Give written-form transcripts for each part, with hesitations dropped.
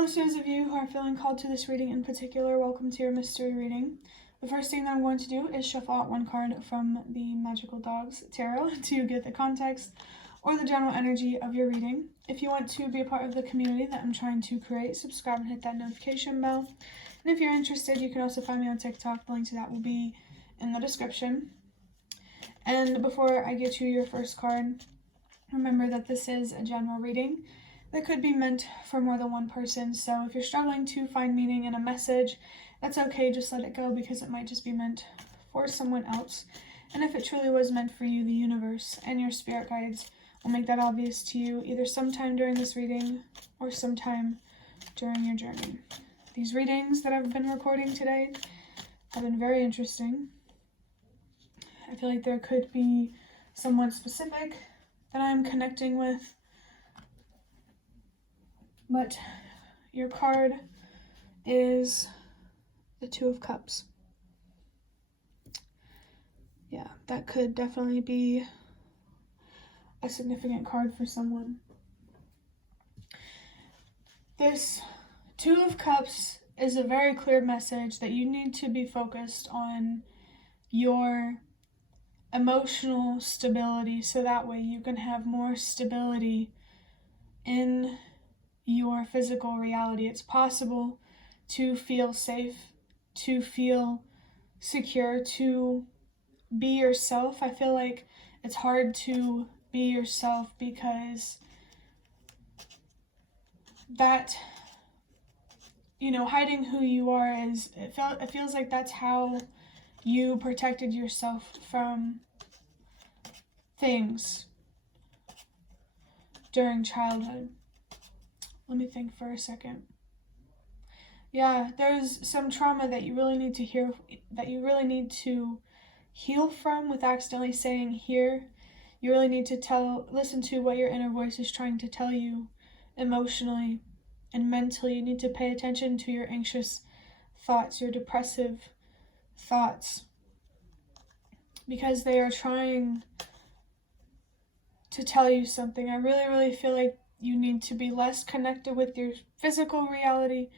those of you who are feeling called to this reading in particular, welcome to your mystery reading. The first thing that I'm going to do is shuffle out one card from the Magical Dogs Tarot to get the context or the general energy of your reading. If you want to be a part of the community that I'm trying to create, subscribe and hit that notification bell. And if you're interested, you can also find me on TikTok. The link to that will be in the description. And before I get you your first card, remember that this is a general reading that could be meant for more than one person. So if you're struggling to find meaning in a message, that's okay, just let it go because it might just be meant for someone else. And if it truly was meant for you, the universe and your spirit guides will make that obvious to you either sometime during this reading or sometime during your journey. These readings that I've been recording today have been very interesting. I feel like there could be someone specific that I'm connecting with, but your card is the Two of Cups. Yeah, that could definitely be a significant card for someone. This Two of Cups is a very clear message that you need to be focused on your emotional stability, so that way you can have more stability in your physical reality. It's possible to feel safe, to feel secure, to be yourself. I feel like it's hard to be yourself because that, hiding who you are it feels like that's how you protected yourself from things during childhood. Let me think for a second. Yeah, there's some trauma that you really need to heal from with accidentally saying here. You really need to listen to what your inner voice is trying to tell you emotionally and mentally. You need to pay attention to your anxious thoughts, your depressive thoughts, because they are trying to tell you something. I really, really feel like you need to be less connected with your physical reality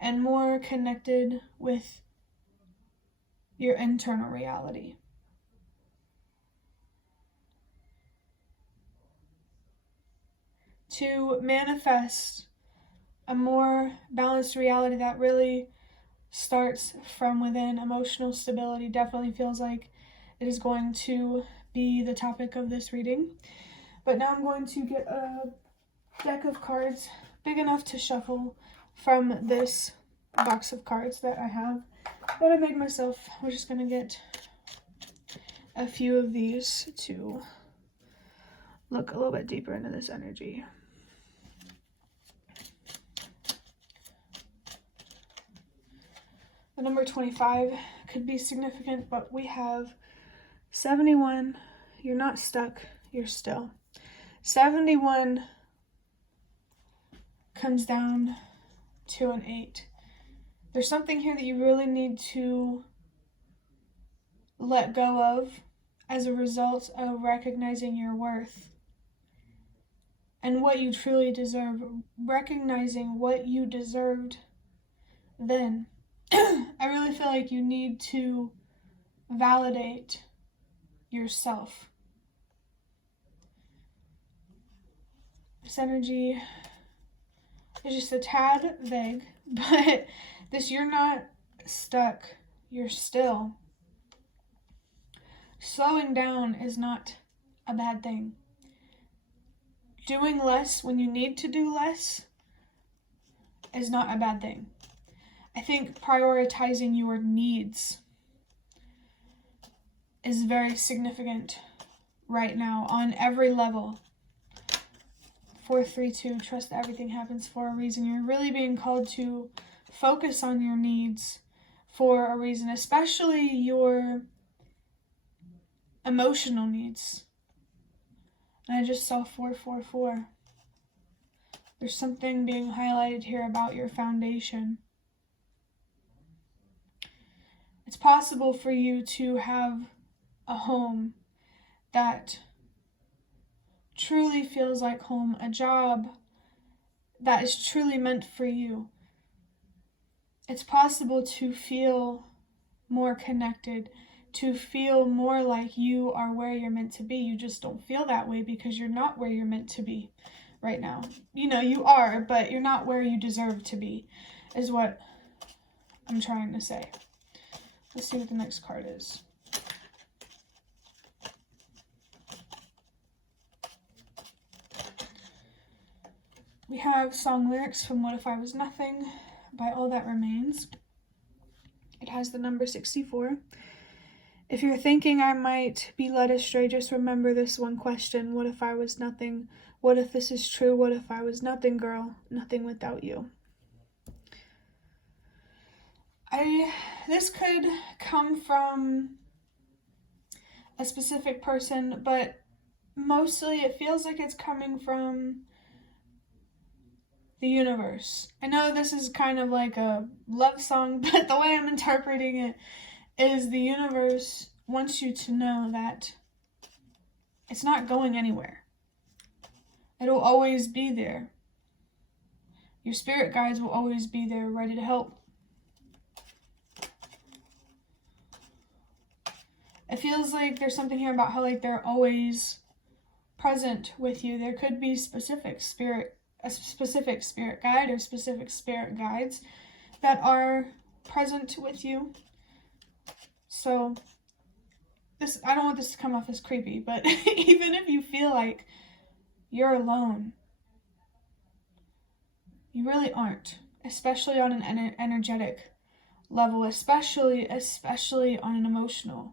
and more connected with your internal reality. To manifest a more balanced reality that really starts from within, emotional stability definitely feels like it is going to be the topic of this reading. But now I'm going to get a deck of cards big enough to shuffle from this box of cards that I have that I made myself. We're just going to get a few of these to look a little bit deeper into this energy. The number 25 could be significant, but we have 71. You're not stuck, you're still. 71 comes down to an 8. There's something here that you really need to let go of as a result of recognizing your worth and what you truly deserve, recognizing what you deserved then. I really feel like you need to validate yourself. This energy is just a tad vague, but this, you're not stuck, you're still. Slowing down is not a bad thing. Doing less when you need to do less is not a bad thing. I think prioritizing your needs is very significant right now on every level. 432, trust that everything happens for a reason. You're really being called to focus on your needs for a reason, especially your emotional needs. And I just saw 444. There's something being highlighted here about your foundation. It's possible for you to have a home that truly feels like home, a job that is truly meant for you. It's possible to feel more connected, to feel more like you are where you're meant to be. You just don't feel that way because you're not where you're meant to be right now. You know, you are, but you're not where you deserve to be, is what I'm trying to say. Let's see what the next card is. We have song lyrics from What If I Was Nothing by All That Remains. It has the number 64. If you're thinking I might be led astray, just remember this one question. What if I was nothing? What if this is true? What if I was nothing, girl? Nothing without you. This could come from a specific person, but mostly it feels like it's coming from the universe. I know this is kind of like a love song, but the way I'm interpreting it is the universe wants you to know that it's not going anywhere. It'll always be there. Your spirit guides will always be there, ready to help. It feels like there's something here about how like they're always present with you. There could be a specific spirit guide or specific spirit guides that are present with you. So this, I don't want this to come off as creepy, but even if you feel like you're alone, you really aren't, especially on an energetic level, especially on an emotional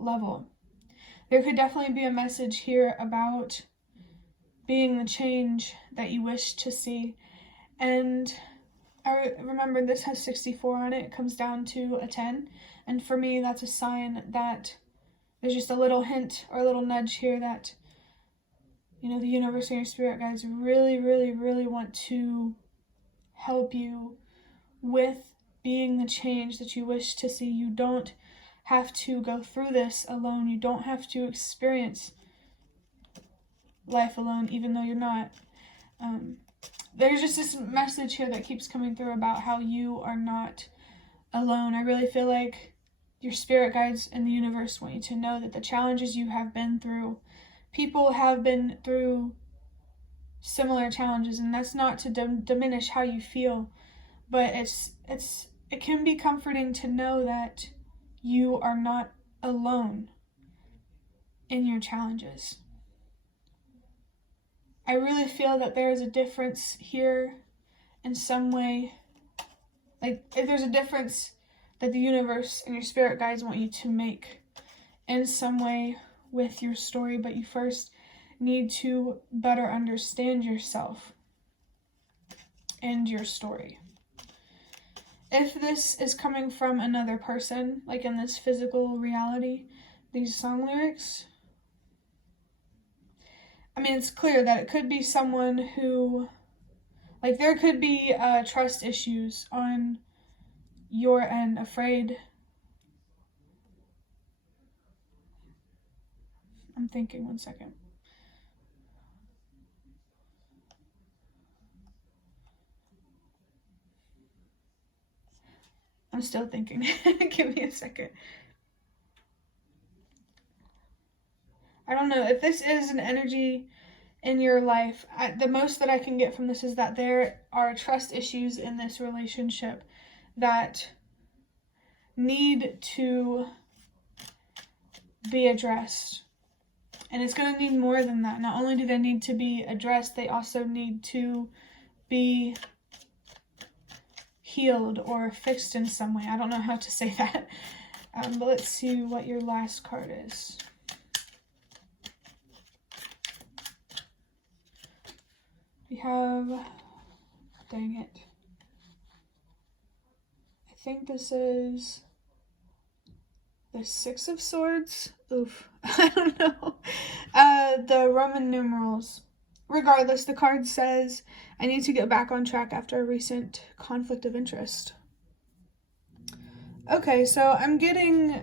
level. There could definitely be a message here about being the change that you wish to see. And I remember this has 64 on it. It comes down to a 10. And for me, that's a sign that there's just a little hint or a little nudge here that, you know, the universe and your spirit guides really, really, really want to help you with being the change that you wish to see. You don't have to go through this alone. You don't have to experience life alone, even though you're not. There's just this message here that keeps coming through about how you are not alone. I really feel like your spirit guides and the universe want you to know that the challenges you have been through, people have been through similar challenges, and that's not to diminish how you feel, but it can be comforting to know that you are not alone in your challenges. I really feel that there is a difference here in some way. Like, if there's a difference that the universe and your spirit guides want you to make in some way with your story, but you first need to better understand yourself and your story. If this is coming from another person, like in this physical reality, these song lyrics, I mean, it's clear that it could be someone who, like, there could be trust issues on your end, afraid. I'm thinking, one second. I'm still thinking. Give me a second. I don't know if this is an energy in your life. The most that I can get from this is that there are trust issues in this relationship that need to be addressed. And it's going to need more than that. Not only do they need to be addressed, they also need to be healed or fixed in some way. I don't know how to say that. But let's see what your last card is. We have, dang it, I think this is the Six of Swords. Oof, I don't know. The Roman numerals. Regardless, the card says, I need to get back on track after a recent conflict of interest. Okay, so I'm getting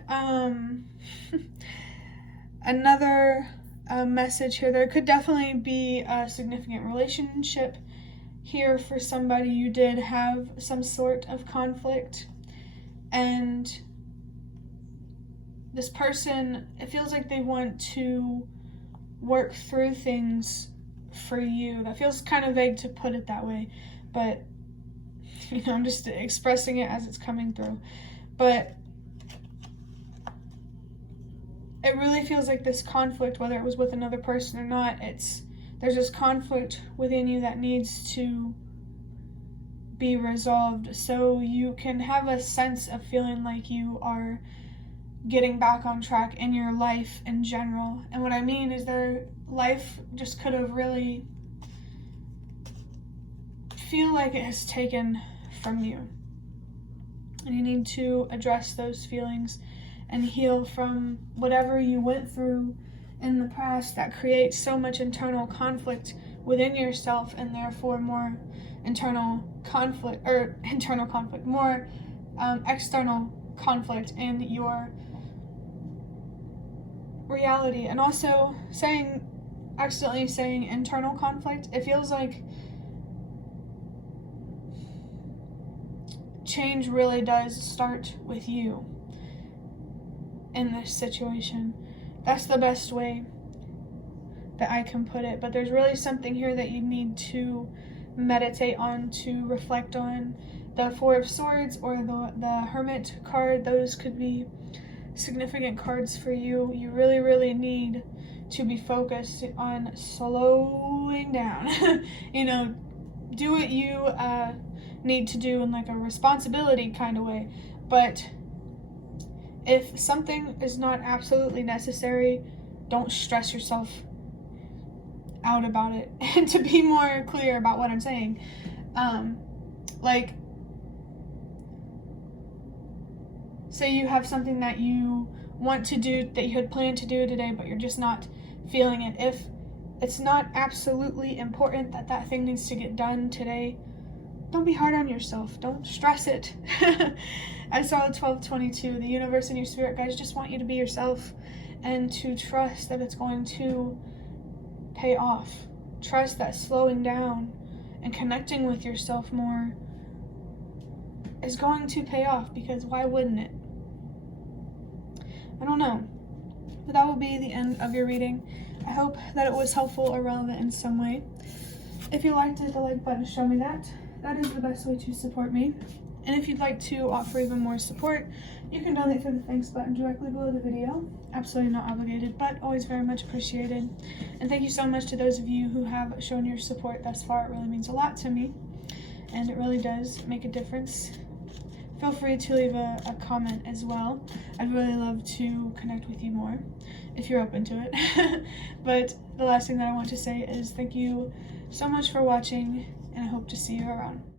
another message here. There could definitely be a significant relationship here for somebody you did have some sort of conflict, and this person, it feels like they want to work through things for you. That feels kind of vague to put it that way, but I'm just expressing it as it's coming through. But it really feels like this conflict, whether it was with another person or not, there's this conflict within you that needs to be resolved so you can have a sense of feeling like you are getting back on track in your life in general. And what I mean is their life just could have really feel like it has taken from you. And you need to address those feelings and heal from whatever you went through in the past that creates so much internal conflict within yourself, and therefore more external conflict in your reality. And also accidentally saying internal conflict, it feels like change really does start with you in this situation. That's the best way that I can put it. But there's really something here that you need to meditate on, to reflect on. The Four of Swords or the Hermit card, those could be significant cards for you. You really, really need to be focused on slowing down. Do what you need to do in like a responsibility kind of way. But if something is not absolutely necessary, don't stress yourself out about it. And to be more clear about what I'm saying, say you have something that you want to do, that you had planned to do today, but you're just not feeling it. If it's not absolutely important that that thing needs to get done today, don't be hard on yourself. Don't stress it. I saw 1222. The universe and your spirit guides just want you to be yourself and to trust that it's going to pay off. Trust that slowing down and connecting with yourself more is going to pay off, because why wouldn't it? I don't know. But that will be the end of your reading. I hope that it was helpful or relevant in some way. If you liked it, hit the like button to show me that. That is the best way to support me. And if you'd like to offer even more support, you can donate through the thanks button directly below the video. Absolutely not obligated, but always very much appreciated. And thank you so much to those of you who have shown your support thus far. It really means a lot to me, and it really does make a difference. Feel free to leave a comment as well. I'd really love to connect with you more if you're open to it. But the last thing that I want to say is thank you so much for watching, and I hope to see you around.